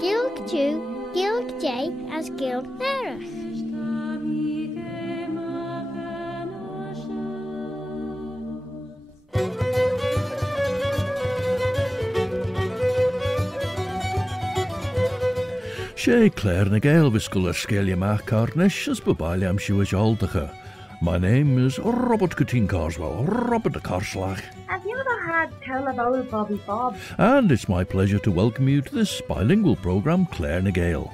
Gilg Jew, Gilg J as Gilg Nerach. Sé Claare na Gael viscoil scéile amach carnish as babaile am siú aldacha. My name is Robert Coutin Carswell, Robert the Carslach. Have you ever had tell of old Bobby Bob? And it's my pleasure to welcome you to this bilingual programme Claare na Gael.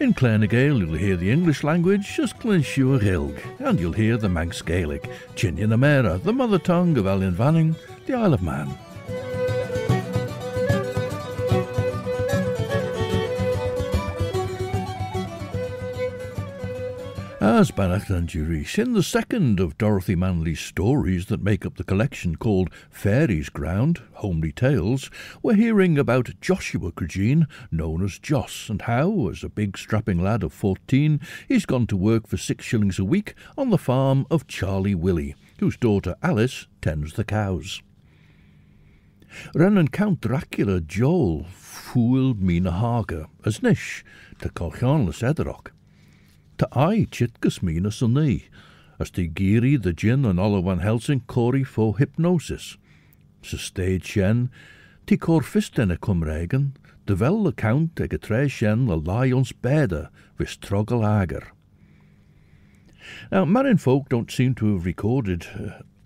In Claare na Gael you'll hear the English language as Clinsure Hilg, and you'll hear the Manx Gaelic, Chinian na Murra, the mother tongue of Ellan Vanning, the Isle of Man. As Bannacht and Juris, in the second of Dorothy Manley's stories that make up the collection called Fairy's Ground, Homely Tales, we're hearing about Joshua Cregeen, known as Joss, and how, as a big strapping lad of 14, he's gone to work for 6 shillings a week on the farm of Charley Willie, whose daughter Alice tends the cows. Ren Count Dracula giaull fúil mína haga, as nish, to colchanlas edroch. Ta Aite chitgus mína sunni, as the giri the gin and Oliver Helsing cori fo hypnosis. Sa stage shen, ti cor fistene cumregan, de vel the count ag a tre shen the lions beda, vis troggle ager. Now, Marin folk don't seem to have recorded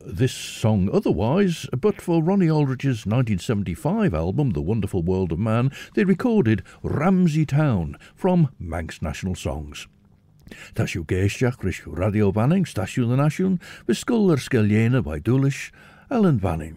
this song otherwise, but for Ronnie Aldridge's 1975 album, The Wonderful World of Man, they recorded Ramsey Town from Manx National Songs. Tashiw geisdiach rish Radio Vanning, Stasiwn the Nasiwn, viscoil sgeliena by Dúlish, Ellan Vanning.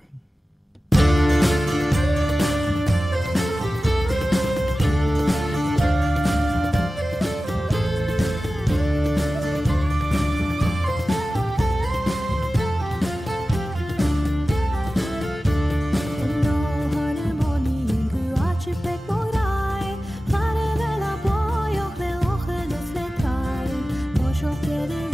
Together,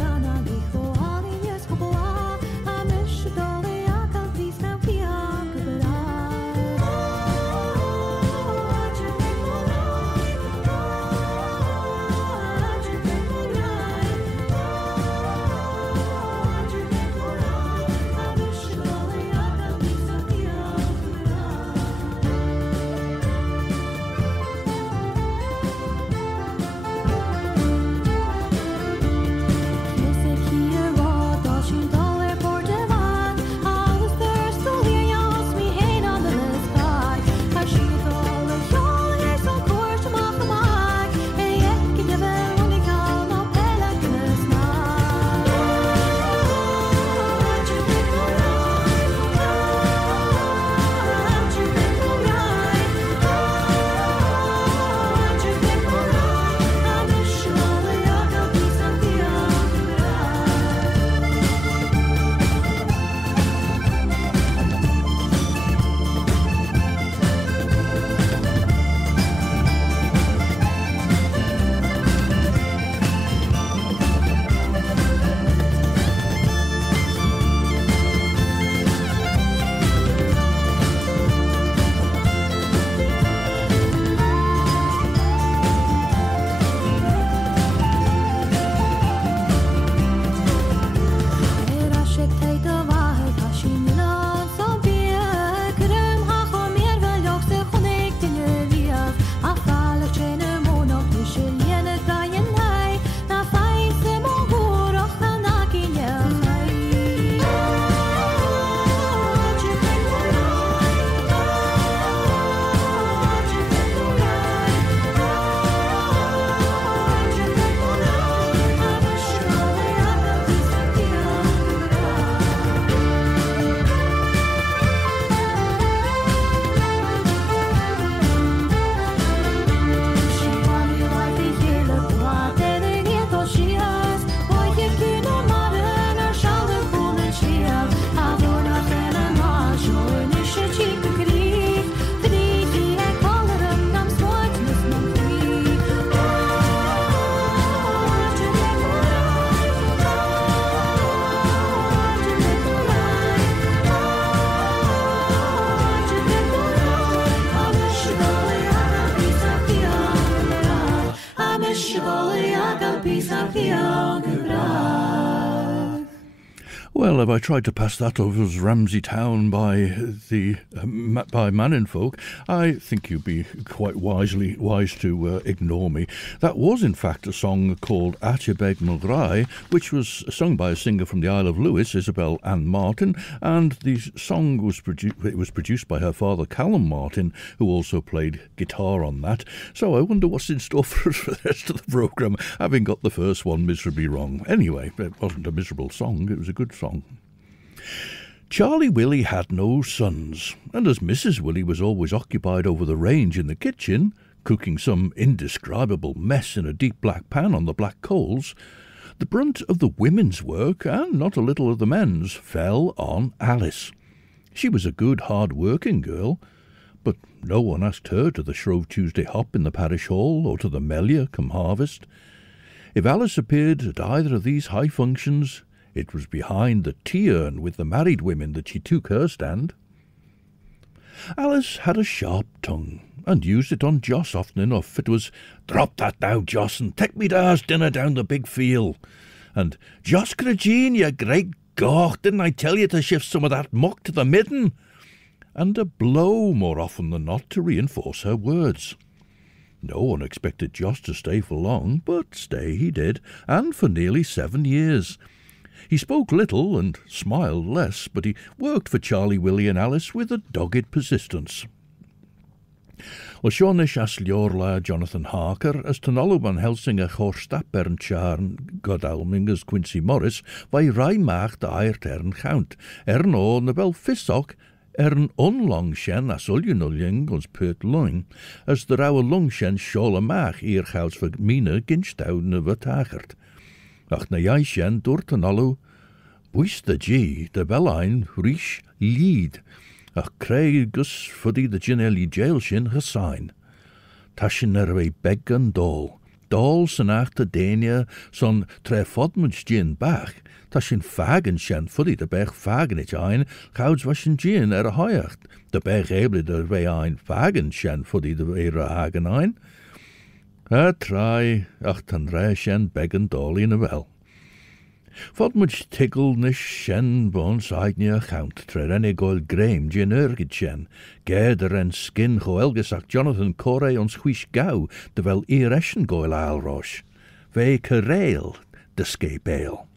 Well, if I tried to pass that over as Ramsey Town by Mannin folk, I think you'd be quite wise to ignore me. That was, in fact, a song called Aite, beag, ghraidh, which was sung by a singer from the Isle of Lewis, ISOBEL ANN MARTIN, and the song was produced by her father, Callum Martin, who also played guitar on that. So I wonder what's in store for us for the rest of the programme, having got the first one miserably wrong. Anyway, it wasn't a miserable song, it was a good song. Charley Willie had no sons, and as Mrs. Willie was always occupied over the range in the kitchen, cooking some indescribable mess in a deep black pan on the black coals, the brunt of the women's work, and not a little of the men's, fell on Alice. She was a good, hard-working girl, but no one asked her to the Shrove Tuesday hop in the parish hall, or to the Melliah come harvest. If Alice appeared at either of these high functions, it was behind the tea-urn with the married women that she took her stand. Alice had a sharp tongue, and used it on Joss often enough. It was, "Drop that now, Joss, and take me da's dinner down the big field," and "Joss Cregeen, you great gawk, didn't I tell you to shift some of that muck to the midden?" and a blow more often than not to reinforce her words. No one expected Joss to stay for long, but stay he did, and for nearly 7 years. He spoke little and smiled less, but he worked for Charley Willie and Alice with a dogged persistence. Well, Seanish as Liorla Jonathan Harker, as Tanoluban Helsing a Chorstap Charn Godalming as Quincey Morris, vai rai macht airt Count, no na bel fissock, onlong shen as uljunulling ons pert lung, as the rauwe lung shen schola mach eer gouds voor mine ginstouw na wat hagert. Ach na jij shen door Tanolu, buis de G, de belein, rish, lead, ach krijg gus fuddy de ginelli jail shin gesign. Tashin erwee beg en dol. Dol san achter Dania son trefodmuch gin bach. Tashin fagen shen fuddy de beg fagen it ein, gouds washin gin a hoyacht. De beg eble de wee ein fagen shen fuddy de wee hagen ein. Try, ach tan rei shen beg en dol in a well. Fod much tickle nish shen bon side near count, trerene goil graham gin urgid shen, gerder en skin goelgesak Jonathan Corey ons huish gau, de wel ereschen goil aalrosh, ve ghraidh de scape ale.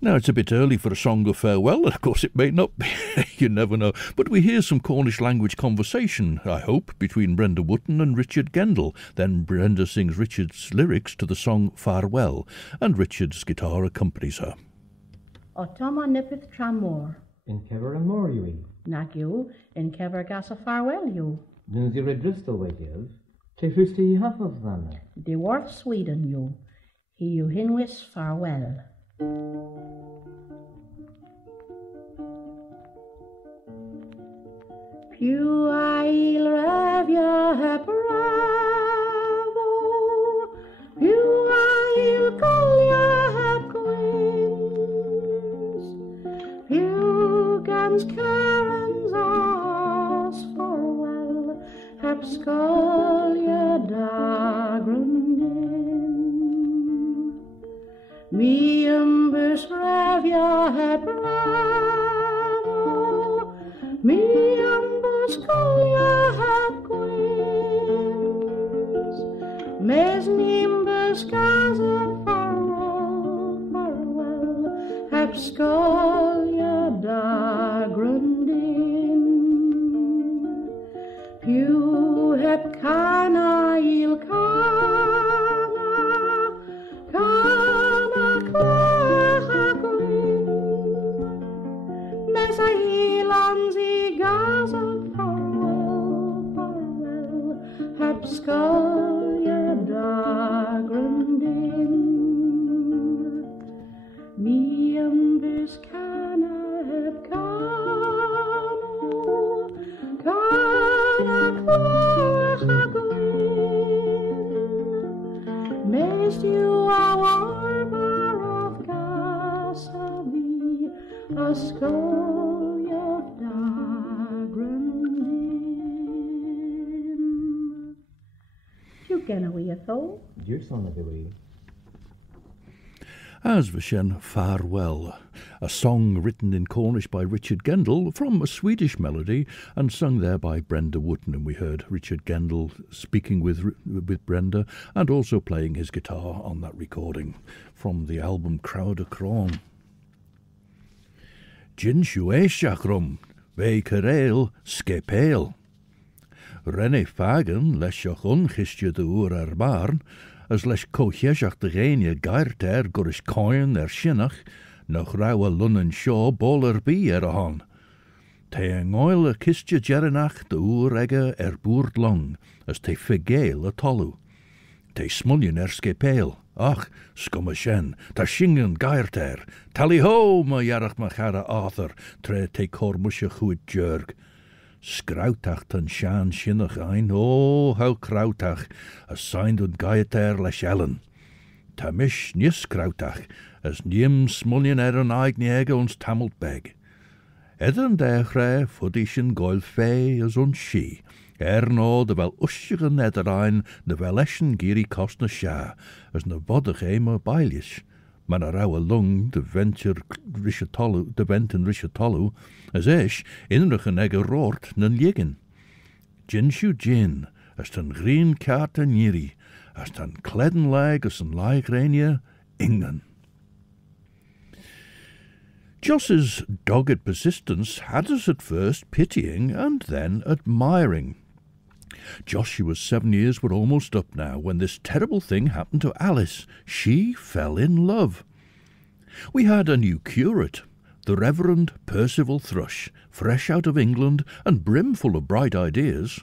Now, it's a bit early for a song of farewell, of course it may not be, you never know, but we hear some Cornish language conversation, I hope, between Brenda WOOTTON and Richard GENDAL. Then Brenda sings Richard's lyrics to the song Farwel, and Richard's guitar accompanies her. O Tama nipith tramor. In Kever and More you. Nag you, in Kever gas a farewell you. Nunzi redristal we give. Te fusti half of them. De worth Sweden you. He you hinwis farewell. Pew I'll ravia bravo, pew I'll call ya queens, pew gans Karen's as farewell, hep skull ya dagrundin. Me umbus ravia bravo, me Scolia heb queens, mes nimbus gaza farwell, heb scolia da grundin. Pew heb cana il cana, cana clacha gwyn, mes a hilanzi gaza Scolia da grundin. Me umbus cana heb cano, cana clacha gwyn. Mes you a warbar of gasavi, a scolia da grundin. Gennawi a tho. Dear son of the way. As Vishen Farwel, a song written in Cornish by Richard GENDAL from a Swedish melody and sung there by BRENDA WOOTTON, and we heard Richard GENDAL speaking with BRENDA and also playing his guitar on that recording from the album Crowd Cron. Jin Shueshachrum, Ve Ghraidh Skepail. Renne Fagan, Leshachun, Chistje de Oer Barn, as leis cochesach de géine gairter gur is coin shinnach, nach rawe lunnen shaw boller bí a han. Te ngoil a kistje jerenach de oerege boerd long, as te fegeel a tollu. Te smuljen skepail, ach, skumme shen, ta shingen gairter, tally ho, ma jarach machara Arthur, tre te kormusje goed jurg. Scroutach ten shan shinnach ein, oh, how croutach, as signed und gaeter leis ellen. Ta mish nis croutach, as niem smuljen an eigne ons tamelt beg. Edden ghraidh fudishin goil fei as ons she, no de wel uschigen ein, de wel eschen giri kost na sha, as na voddig ema bailish. Man a rauwe lung de venture rishatolu, de venten rishatolu, as ish inrich an egge roort nan liegen. Jin shu jin, as tan green kaart an yiri, as tan kledden leg as an laigrania, ingen. Joss's dogged persistence had us at first pitying and then admiring. Joshua's 7 years were almost up now when this terrible thing happened to Alice. She fell in love. We had a new curate, the Reverend Percival Thrush, fresh out of England and brimful of bright ideas.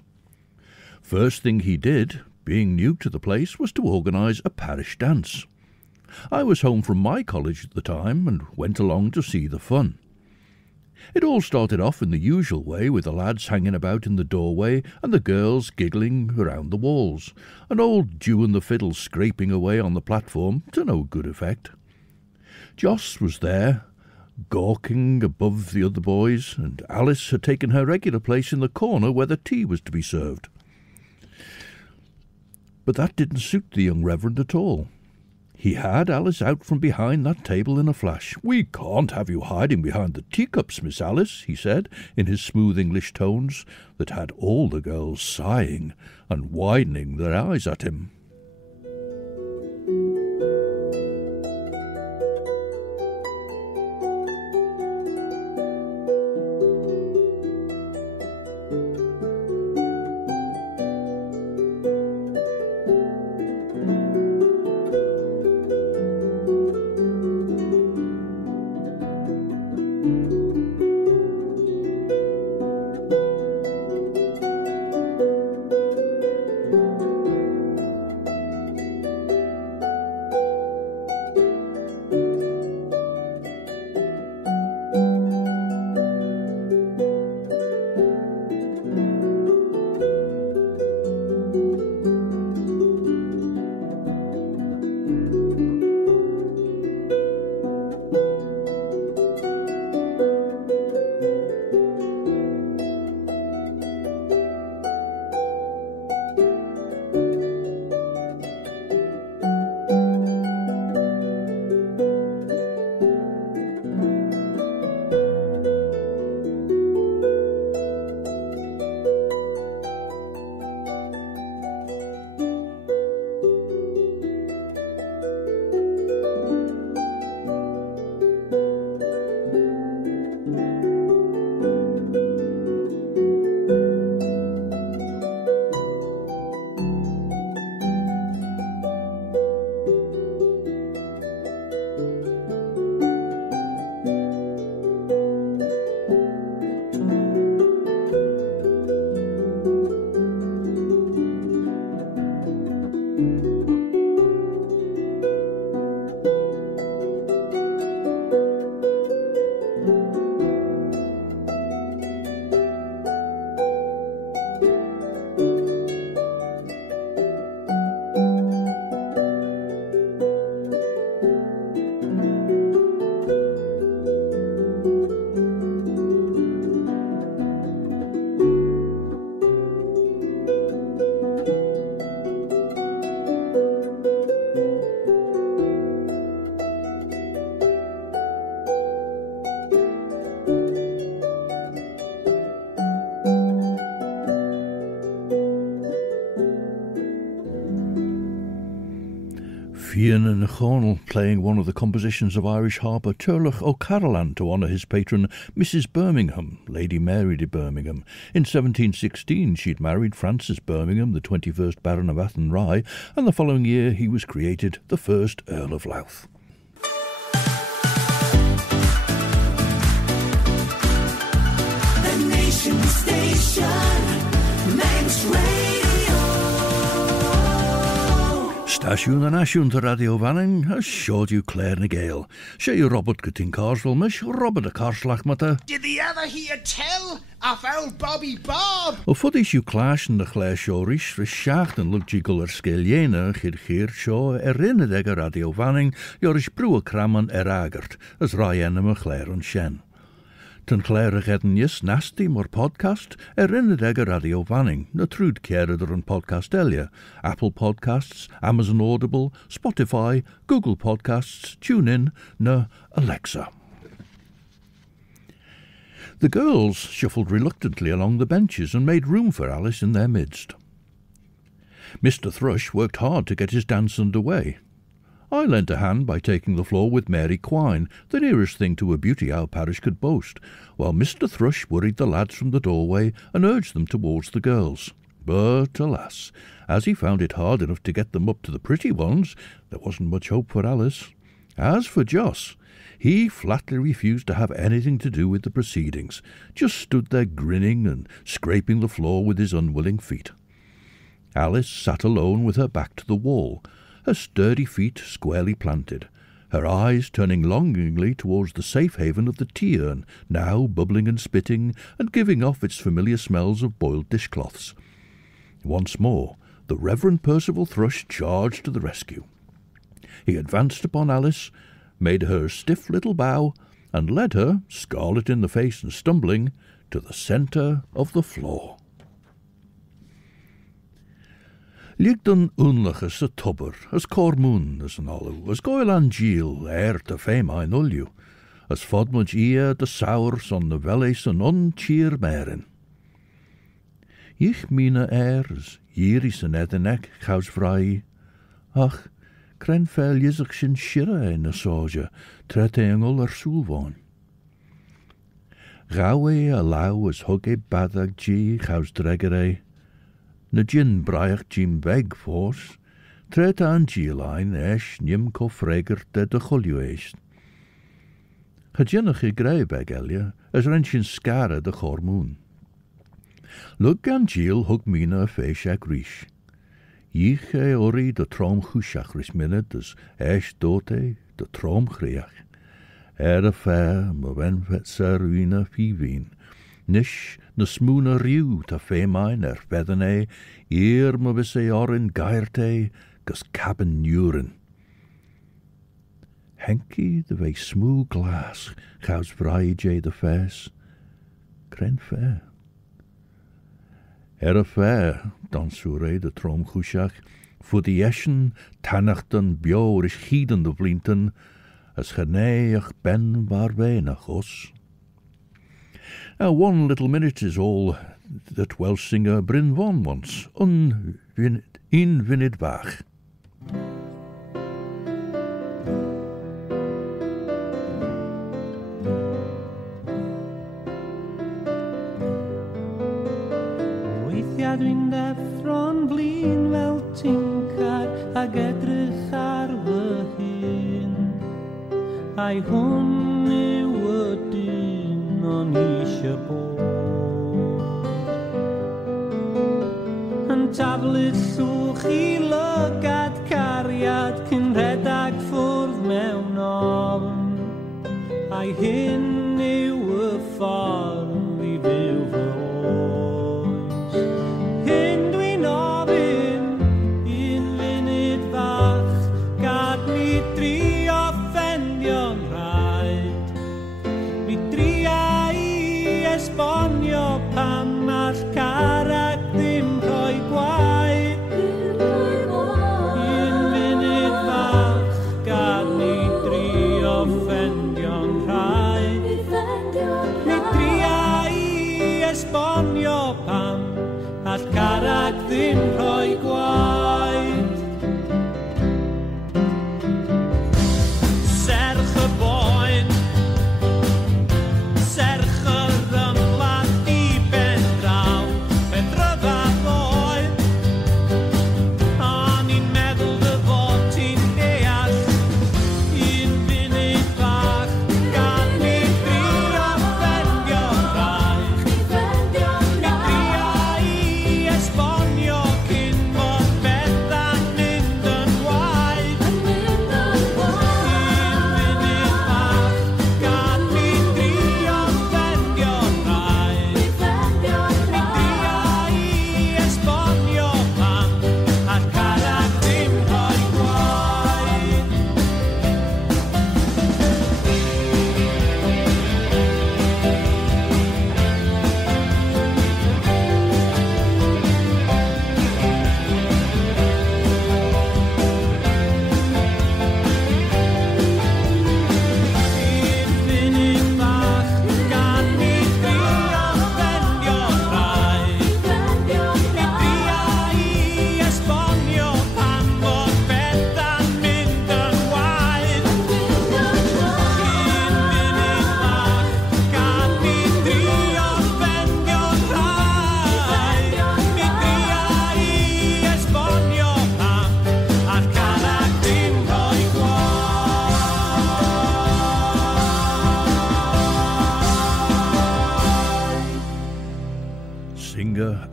First thing he did, being new to the place, was to organise a parish dance. I was home from my college at the time and went along to see the fun. It all started off in the usual way, with the lads hanging about in the doorway and the girls giggling around the walls, and old Jew and the fiddle scraping away on the platform to no good effect. Joss was there, gawking above the other boys, and Alice had taken her regular place in the corner where the tea was to be served. But that didn't suit the young reverend at all. He had Alice out from behind that table in a flash. "We can't have you hiding behind the teacups, Miss Alice," he said, in his smooth English tones that had all the girls sighing and widening their eyes at him. FIANA NI CHONAILL playing one of the compositions of Irish harper Turlough O'Carolan to honour his patron Mrs. Bermingham, Lady Mary de Bermingham. In 1716 she'd married Francis Bermingham, the 21st Baron of Athenry, and the following year he was created the first Earl of Louth. The Nation Station, Manx Radio. Stasiwn yn asiwn to Radio Fanning, as siod yw Claare na Gael. She yw Robert gytyn Carswell, mish Robert a Carslach mata. Did the other hear tell of old Bobby Bob? O fodys yw clash yn the Claare siorish, rys siacht yn lwgigol sgeliena, chir sio erinedig a Radio Fanning, yorish brew a craman agart, as rai enam a Claare yn shen. Ten Claare geddenjes nasty more podcast erinedig a Radio Fanning, na trúd ceirdir an podcast elia, Apple Podcasts, Amazon Audible, Spotify, Google Podcasts, TuneIn, na Alexa. The girls shuffled reluctantly along the benches and made room for Alice in their midst. Mr. Thrush worked hard to get his dance underway. I lent a hand by taking the floor with Mary Quine, the nearest thing to a beauty our parish could boast, while Mr. Thrush worried the lads from the doorway and urged them towards the girls. But, alas, as he found it hard enough to get them up to the pretty ones, there wasn't much hope for Alice. As for Joss, he flatly refused to have anything to do with the proceedings, just stood there grinning and scraping the floor with his unwilling feet. Alice sat alone with her back to the wall, her sturdy feet squarely planted, her eyes turning longingly towards the safe haven of the tea-urn, now bubbling and spitting, and giving off its familiar smells of boiled dishcloths. Once more, the Reverend Percival Thrush charged to the rescue. He advanced upon Alice, made her a stiff little bow, and led her, scarlet in the face and stumbling, to the centre of the floor. Liegt an unlachas a tubber, as cormoon as an olive, as Gael an giaull, to fame ein ulju, as fodmud ia de sours on the veles an uncheer merin. Ich mina as jiris an edenek, chaus vrij, ach, cren fel jizach sin shira in a soja, tret engel soelwoon. Gawe a lau as hugge badag gi, chaus dregere, na gin braiach jim beg fors, tret an giaullain esh nim co freger de chulju eist. Ha ginnach I ghraidh beg elia, as wrensin scara de chormoon. Lug an giaull hug mina a feish ag rish. Ich ori de trom chushach ris minnet as esh dote de trom chriach. A fair ma wen vet sarwina fivin. Nish na smoona riw ta femain fedden eer ma vis orin gairte gus cabin nuren. Henky de ve smooth glass chaus vraije de fes. Cren fair. A fair, dan soere de trom chushach, voor die eschen, tannachten, bjorisch gieden de vlinten, as geneach ben waar weinig os. Now, one little minute is all that Welsh singer BRYN FON wants, invinid fach. Weithiau dwi'n deffro'n blin fel tincar ag edrych ar fy hun. Ai hwn yw y dyn o'n eisiau bod. Yn taflu swch I lygad cariad cyn rhedag ffwrdd mewn ofn. Ai hyn yw y ffordd I fyw fy oes. Hyn dwi'n ofyn, un funud fach, gad mi drio ffendio'n rhaid. Mi dria I esbonio pam all carag ddim rhoi gwaed.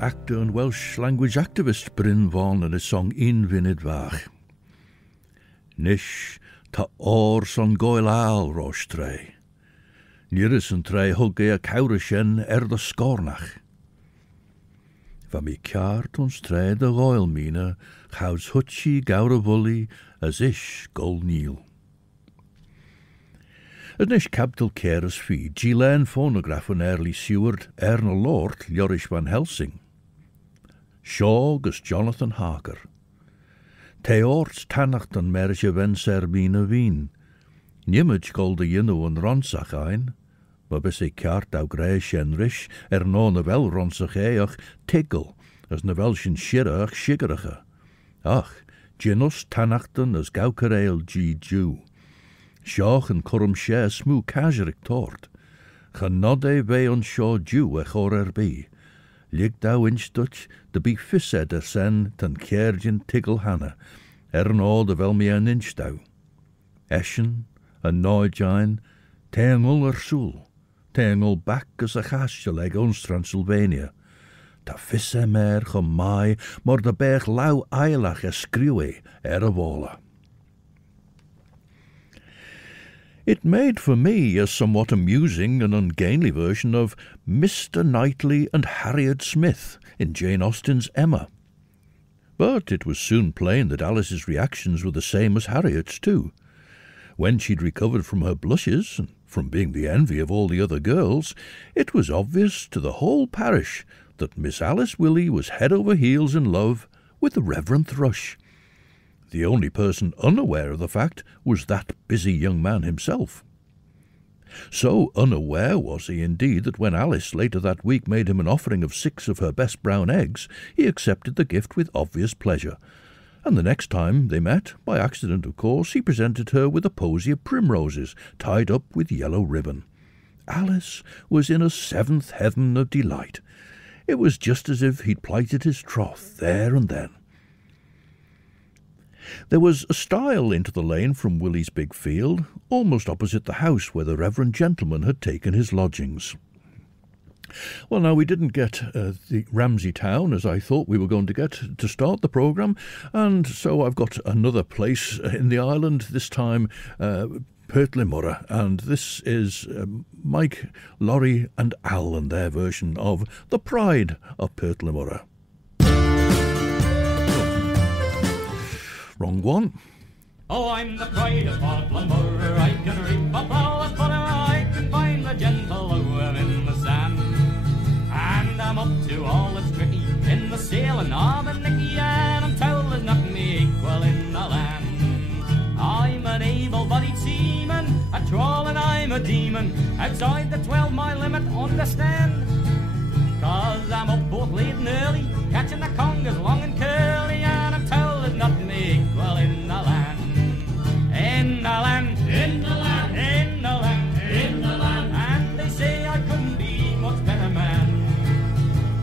actor and Welsh language activist BRYN FON and his song Un Funud Fach. Nish ta or son Gael rosh tre. Nyrus yn tre hwge a cawrysien the scornach. Va mi ciart ons tre de Gael mina, chaus hutchi gaure vully as ish gol Neil. As nish capital cares fi, GENDAL phonograph on early Seward, na Lord, Joris van Helsing. Shaw gus Jonathan Harker. Te orts tannacht an merge ven serbina veen. Nimmage golde yinno an ronsach ein, maar bis ik kaart au greish en rish no na wel ronsach each tiggle, as na welschen shirach shigerige. Ach, ginus tannachten as gaukereil Jew. Shach en kurum share smoo kajerik tort. Genodde vei on shaw Jew ech be. Lig thou instutch de be fissed sen ten kergin tiggle hanna, no de vel me an inch thou. Eschen, a noidjine, teangul soel, teangul back as a chasje leg ons Transylvania. Ta fisse mer mai, mor de berg lau eilach a skriwe a vola. It made for me a somewhat amusing and ungainly version of Mr. Knightley and Harriet Smith in Jane Austen's Emma. But it was soon plain that Alice's reactions were the same as Harriet's too. When she'd recovered from her blushes, and from being the envy of all the other girls, it was obvious to the whole parish that Miss Alice Willie was head over heels in love with the Reverend Thrush. The only person unaware of the fact was that busy young man himself. So unaware was he indeed that when Alice later that week made him an offering of 6 of her best brown eggs, he accepted the gift with obvious pleasure. And the next time they met, by accident of course, he presented her with a posy of primroses tied up with yellow ribbon. Alice was in a 7th heaven of delight. It was just as if he'd plighted his troth there and then. There was a stile into the lane from Willie's big field, almost opposite the house where the reverend gentleman had taken his lodgings. Well, now, we didn't get the Ramsey Town as I thought we were going to get to start the programme, and so I've got another place in the island, this time Murra, and this is Mike, LAWRIE and Al and their version of The Pride of Murra. Wrong one. Oh, I'm the pride of Murra. I can reap a flowers for I can find the gentle lower in the sand. And I'm up to all that's tricky in the sailing of a Nicky, and I'm told there's not me equal in the land. I'm an able-bodied seaman, a trawl and I'm a demon, outside the 12-mile limit, understand? 'Cause I'm up both late and early, catching the congas long and curly, and I'm told there's not me equal in the land. In the land, in the land, in the land, in the land. And they say I couldn't be much better man,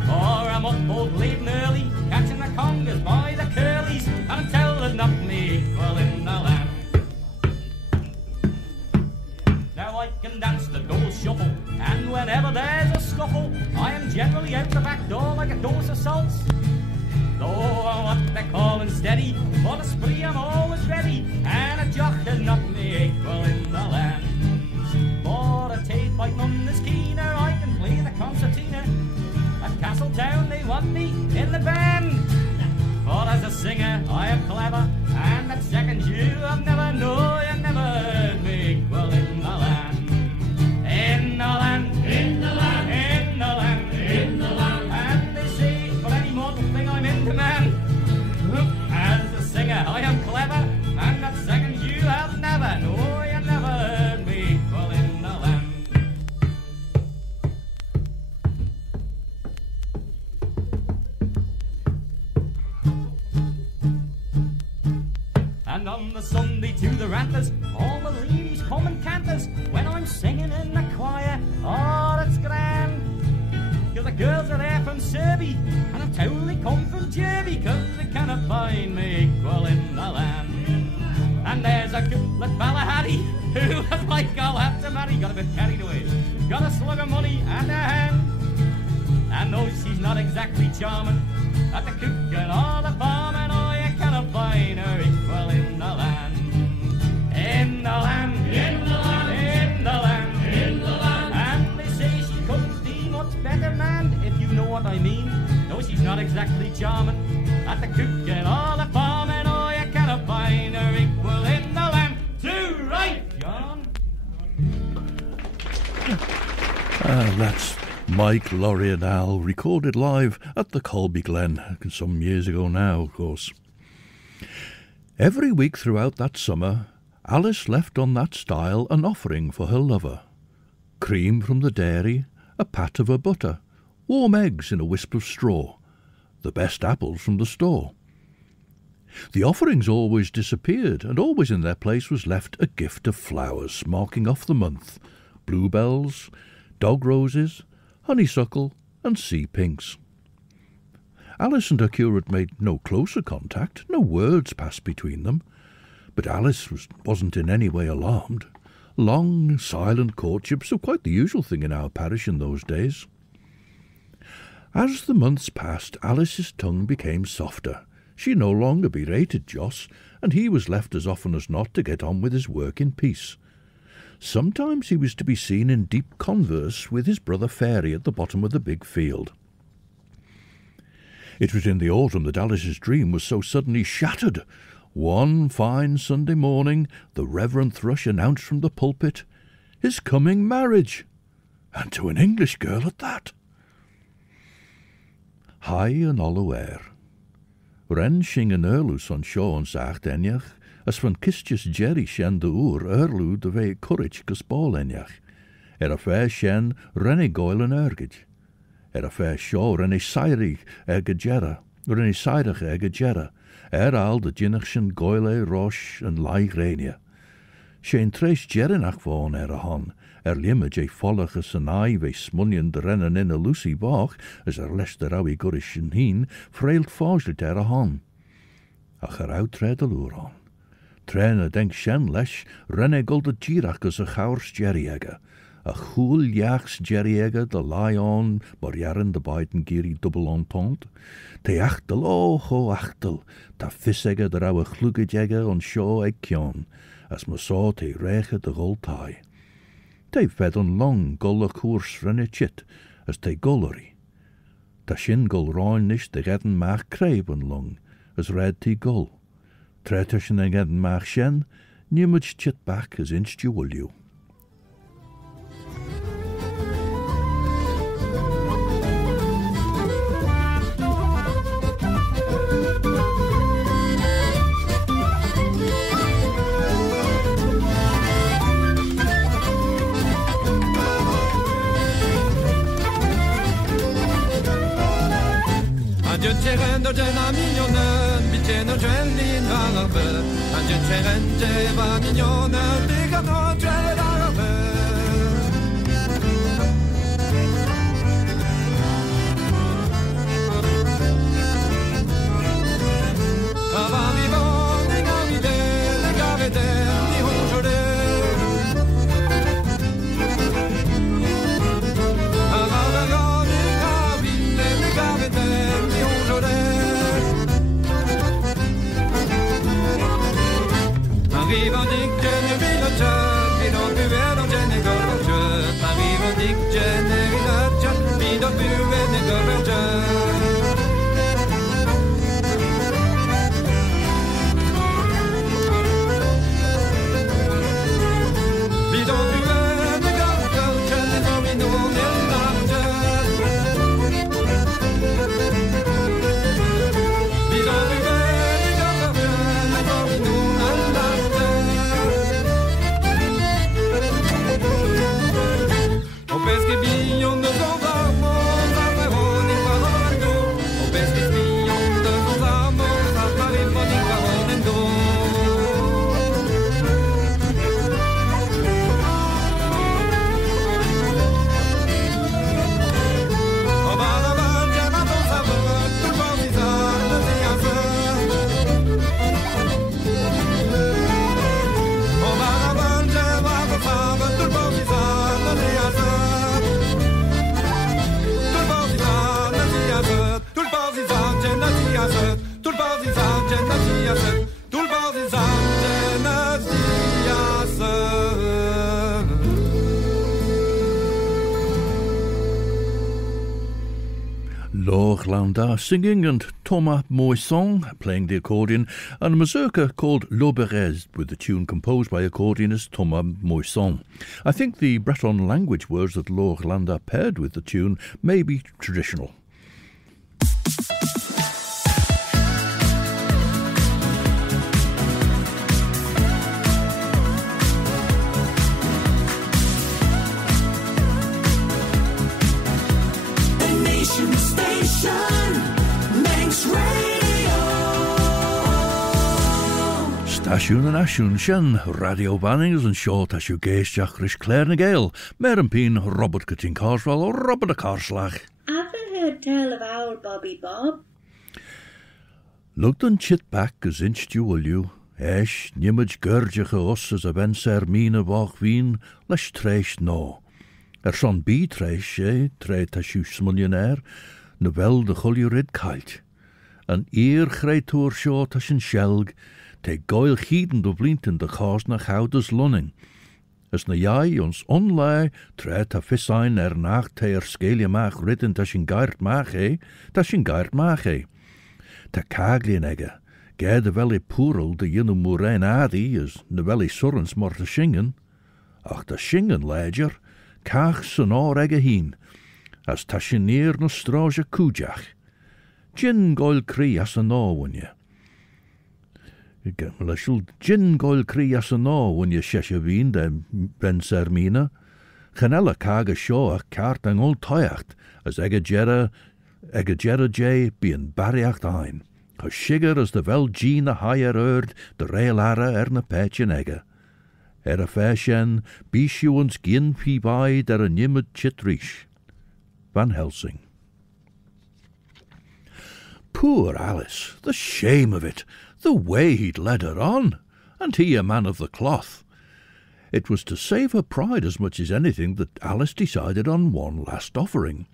for I'm up both late and early, catching the congas by the curlies, and I'm told there's not me equal in the land. Now I can dance the double shuffle, and whenever there's a scuffle, I am generally out the back door like a dose of salts. Though I'm what they call unsteady, for the spree I'm always ready, and a jock is not me equal in the land. For a tape like none is keener, I can play the concertina. At Castletown they want me in the band. For as a singer I am clever, and at second you I've never known, you never heard me equal in the land. In the land, in the land, in the land, in the land. And they say for any mortal thing I'm in demand. As a singer I am clever, and at second you have never, no, you never heard me equal in the land. And on the Sunday to the Ranthers, all the ladies come and canters when I'm singing in the choir. Oh, that's grand, 'cause the girls are there from Serbia, and I'm totally come from Derby, 'cause they cannot find me equal in the land. And there's a girl at Ballahaddy who was like, I'll have to marry. Got a bit carried away, got a slug of money and a hand, and though she's not exactly charming. At the cook and all the farming, oh, you cannot find her equal in the land. In the land, in the land, in the land, in the land. And they say she couldn't be much better, man, if you know what I mean. No, she's not exactly charming. At the cook and all the farming, oh, you cannot find her equal in the land. Too right, John. That's Mike, Laurie and Al, recorded live at the Colby Glen some years ago now, of course. Every week throughout that summer, Alice left on that stile an offering for her lover. Cream from the dairy, a pat of her butter, warm eggs in a wisp of straw, the best apples from the store. The offerings always disappeared, and always in their place was left a gift of flowers, marking off the month, bluebells, dog roses, honeysuckle and sea pinks. Alice and her curate made no closer contact, no words passed between them, but Alice wasn't in any way alarmed. Long, silent courtships were quite the usual thing in our parish in those days. As the months passed, Alice's tongue became softer. She no longer berated Joss, and he was left as often as not to get on with his work in peace. Sometimes he was to be seen in deep converse with his brother Fairy at the bottom of the big field. It was in the autumn that Alice's dream was so suddenly shattered. One fine Sunday morning, the Reverend Thrush announced from the pulpit his coming marriage, and to an English girl at that. High and all air. Ren shing an erlus on shaw and sagt enjach, as van kistjes Jerry shen de oer erlu de vee courage gespool enjach. A fair shen renne Gael en ergid. A fair shaw renne seirig ergedjera, renne seirig ergedjera. Al de jinnachshen Gaele rosh en lai ghraidh. Shen tres jerinach von a hon, limme je follige sanai ve smunnion de rennen in a lucy bach, as les de rawi gurish en heen, frailt fajlet a hon. Ach outred a luron. Trainer denk shen lesh, renne gulde jirach as a chaurs jerryegger. A chool jachs jerryegger de lie on, barjaren de beiden giri double entente. Te achtel, ho achtel, ta fissegger de rauwe glugedjegger on shaw eg kjon, as me saw te rege de goltai. Te vedden long gulle koers renne chit, as te gullery. Ta shin gul roinish de gedden maag kreben long, as red te gull. Tretushen en gedden maag shen, niemich chit back as inch you will you. Rendo la mignonne, bicchiere gelli in arabe. Anche rende va mignonne, piccato gelli d'arabe. Avami buone gavide, le gavide di hongiore. Avami gavide, le gavide di hongiore. Arriva dic gene villaggia, mi do più vero gene gorggia. Arriva dic gene villaggia, mi do più vero gorggia. Mi do più vero gorggia, ne domino nell'argia. Mi do più vero gorggia, ne domino nell'argia. tulbas is aan Genasiasen, tulbas is aan Genasiasen. Lorglanda singing and Thomas Moisson playing the accordion, and a mazurka called L'Auberez with the tune composed by accordionist Thomas Moisson. I think the Breton language words that Lorglanda paired with the tune may be traditional. Stasiwn yn asiwn sian, radio bannings and short asiw geisdiach rys Claare na Gael, mer yn pyn Robert Cutting Carswell o Robert y Carslach. Have you heard tell of our Bobby Bob? Looked yn chit back as inch you will you, esh, nimage gurdiach os as a benser mina bach veen, lesh tresh no. Son bi tresh, tre tashu smulionair, na wel de chuljurid kalt. An eer ghraidh short tashin shelg, te Gael chieden do blinten de chaas na gouders lonning. As na jai ons onlai, tre ta fissain nach te skelia maag ridden tashin gaert maag tashin gaert maag Ta kaglien egge, ge de welly poerel de jinne moerein adi, as na welly surrens mor te shingen. Ach ta shingen ledger, kaag son oor egge heen, as tashin neer no straja kujach. Gin Gael Cree as a no wonje. Gin Gael Cree as a no wonje shesha veen de ben sermina. Chanella kaga shoa kaart ang old toyacht, as egge jera jay bien barriacht ein. Ho shiger as de vel gina higher erd de rail ara na petchen egge. A fashion, bishuans gin fi by der a nimmed chitrish. Van Helsing. Poor Alice, the shame of it, the way he'd led her on, and he a man of the cloth. It was to save her pride as much as anything that Alice decided on one last offering.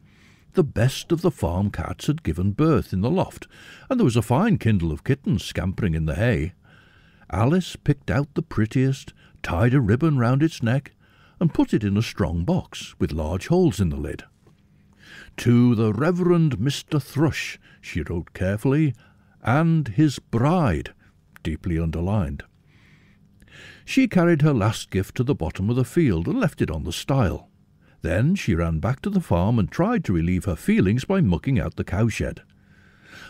The best of the farm cats had given birth in the loft, and there was a fine kindle of kittens scampering in the hay. Alice picked out the prettiest, tied a ribbon round its neck, and put it in a strong box with large holes in the lid. To the Reverend Mr. Thrush, she wrote carefully, and his bride, deeply underlined. She carried her last gift to the bottom of the field and left it on the stile. Then she ran back to the farm and tried to relieve her feelings by mucking out the cowshed.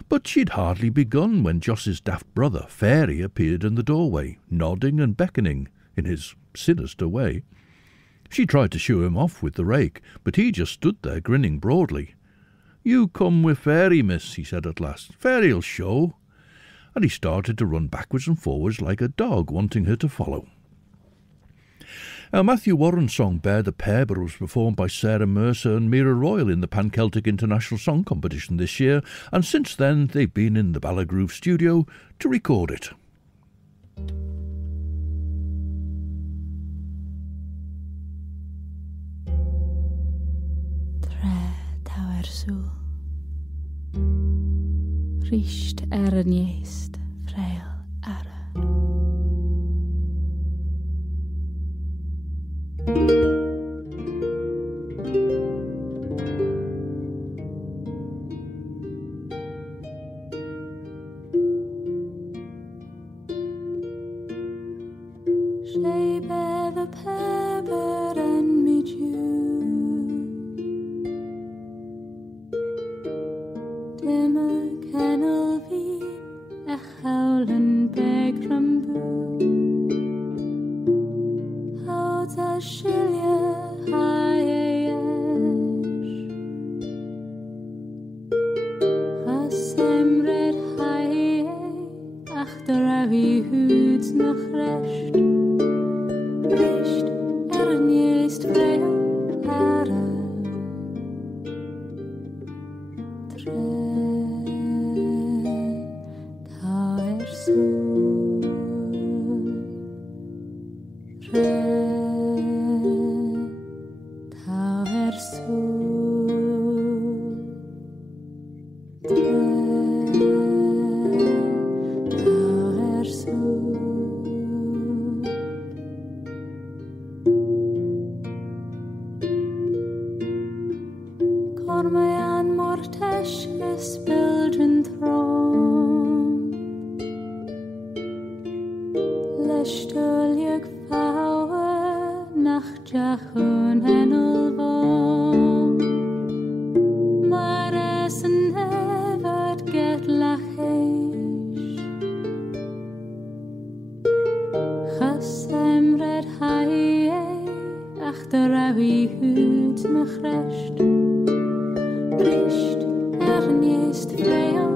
But she'd hardly begun when Joss's daft brother, Fairy, appeared in the doorway, nodding and beckoning in his sinister way. She tried to shoo him off with the rake, but he just stood there grinning broadly. "You come with Fairy, miss," he said at last. "Fairy'll show." And he started to run backwards and forwards like a dog wanting her to follow. Our Matthew Warren's song Bear the Pair was performed by Sarah Mercer and Mira Royal in the Pan-Celtic International Song Competition this year, and since then they've been in the Ballagroove studio to record it. Richt niest vreil ara. Shape the pepper and meet you. Howlin' beg from boo. How the shilia high Hasem red high achter avi hoods noch recht. Richt niest vreil ara. Thank you. Stulliag fáha nach deachún henol bhán. Mar as an hefad get lachéis. Chas red haie ach de rawi húd na chreist. Brist níist freil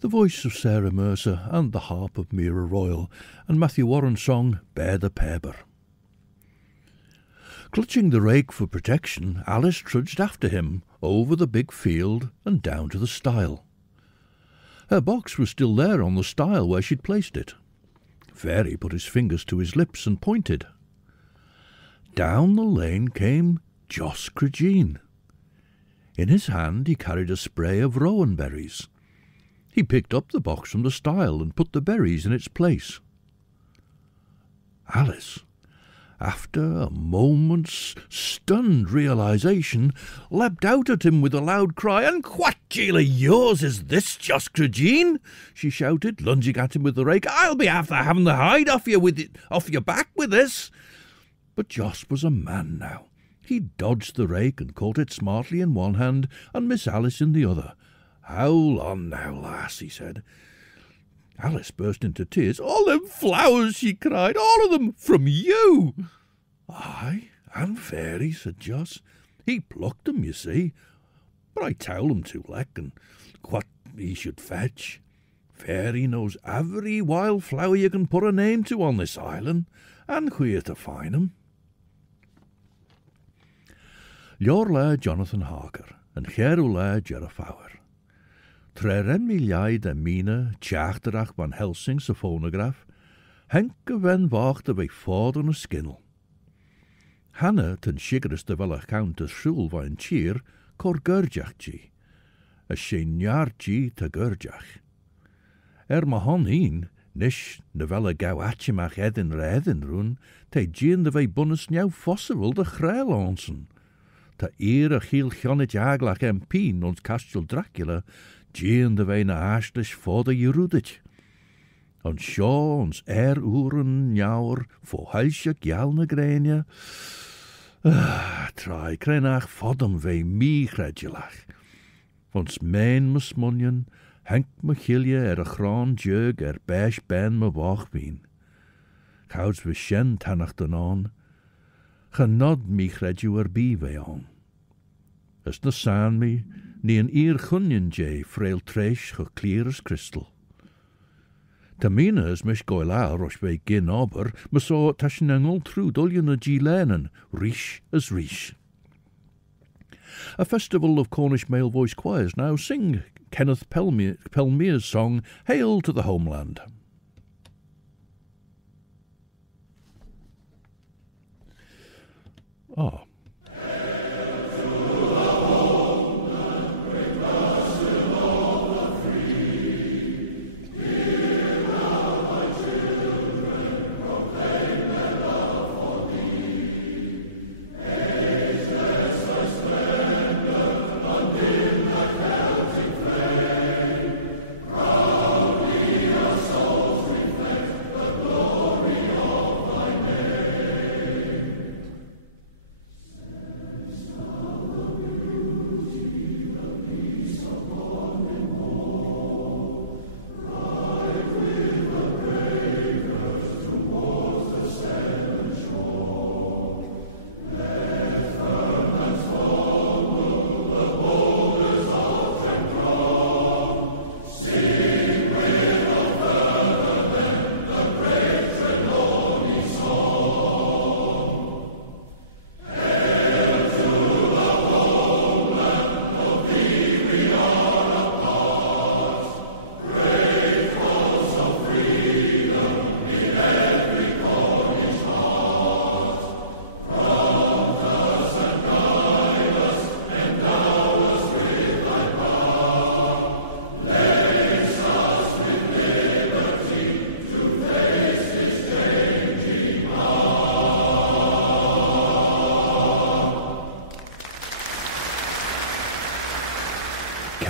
The voice of Sarah Mercer and the harp of Mira Royal, and Matthew Warren's song Bear the Paber. Clutching the rake for protection, Alice trudged after him over the big field and down to the stile. Her box was still there on the stile where she'd placed it. Fairy put his fingers to his lips and pointed. Down the lane came Joss Cregeen. In his hand he carried a spray of rowan berries. He picked up the box from the stile and put the berries in its place. Alice, after a moment's stunned realisation, leapt out at him with a loud cry. "And what deal of yours is this, Joss Cregeen?" she shouted, lunging at him with the rake. "I'll be after having the hide off your back with this." But Joss was a man now. He dodged the rake and caught it smartly in one hand and Miss Alice in the other. "Howl on now, lass," he said. Alice burst into tears. "All them flowers," she cried, "all of them from you." "Aye, and Fairy," said Joss. "He plucked them, you see. But I told him to, like, and what he should fetch. Fairy knows every wild flower you can put a name to on this island, and where to find 'em." Leor le Jonathan Harker, and Cherw le Gerafauer. Treren mi leid a mine, tjachterach van Helsing sa phonograph, henke wen wachte bij vader na skinnel. Hanna ten shigerist de wel account as shul van cheer, cor gurjachji, a shenjarji ta gurjach. Ma hon een, nish na wel gauw atjemach edin redin roen, te jien de wij bunnes nieuw fossivel de ghraidh onsen. Ta a chiel chonnet jaglach pien ons Count Dracula, jien de wij na ashlish for de jerudit. An seo ons oeren njauwer voor huisje giaull na ghraidh. Trai krenach fodum ve mi ghraidhilach. Ons mijn me smunjen, henk me chilje a graan jug besh ben me wach wien. Gouds we shen tannach den aan. Genod mi ghraidh bi ve aan. As na saan mi, ni een chunjen jay frail tresh ge clear as crystal. Tamina is mish goila rosh ve gin ober, me so tashin engel true dullion a giaull rish as rish. A festival of Cornish male voice choirs now sing Kenneth Pelmere's song Hail to the Homeland.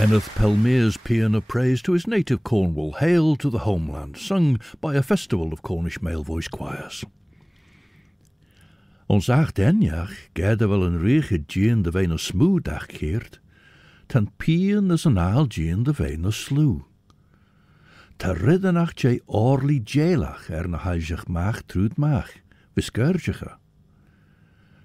Kenneth Pelmere's paean of praise to his native Cornwall, Hail to the Homeland, sung by a festival of Cornish male voice choirs. Ons denjach gaide wel een rege Jean de Vena smoedach geert, tan paean is een aal Jean de Vena slew. Ta riddenach jay orly jailach na huisig maag truud maag, viskurgiche.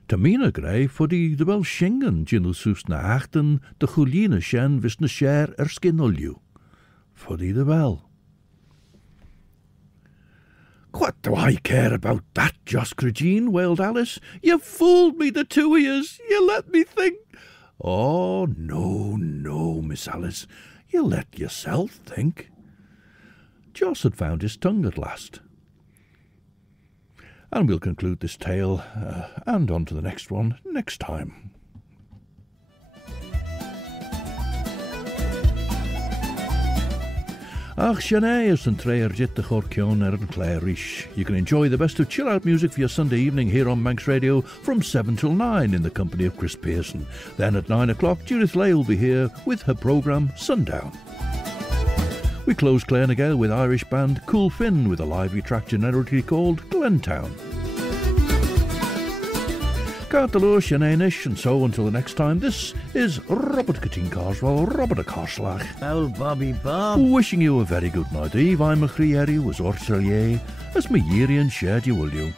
Tamina ghraidh voor die de wel shingen, jinnel soes na achten, de chuline shen vis na share skinolju. For die de wel. What do I care about that, Joss Cregeen? Wailed Alice. You fooled me, the two of yous. You let me think. Oh, no, Miss Alice. You let yourself think. Joss had found his tongue at last. And we'll conclude this tale and on to the next one next time. Ach, Sinead is an treir jit de chorcion an Claare. You can enjoy the best of chill-out music for your Sunday evening here on Manx Radio from 7 till 9 in the company of Chris Pearson. Then at 9 o'clock, Judith Leigh will be here with her programme Sundown. We close Claare ni Gael with Irish band Cool Finn with a lively track generically called Glentown. Cartalur Sinead, and so until the next time, this is Robert Cateen Carswell, Robert a Carslach. Oh, Bobby Bob. Wishing you a very good night. Eve, I'm a Ghraidh was Orchelier, as my Yerian shared you will you.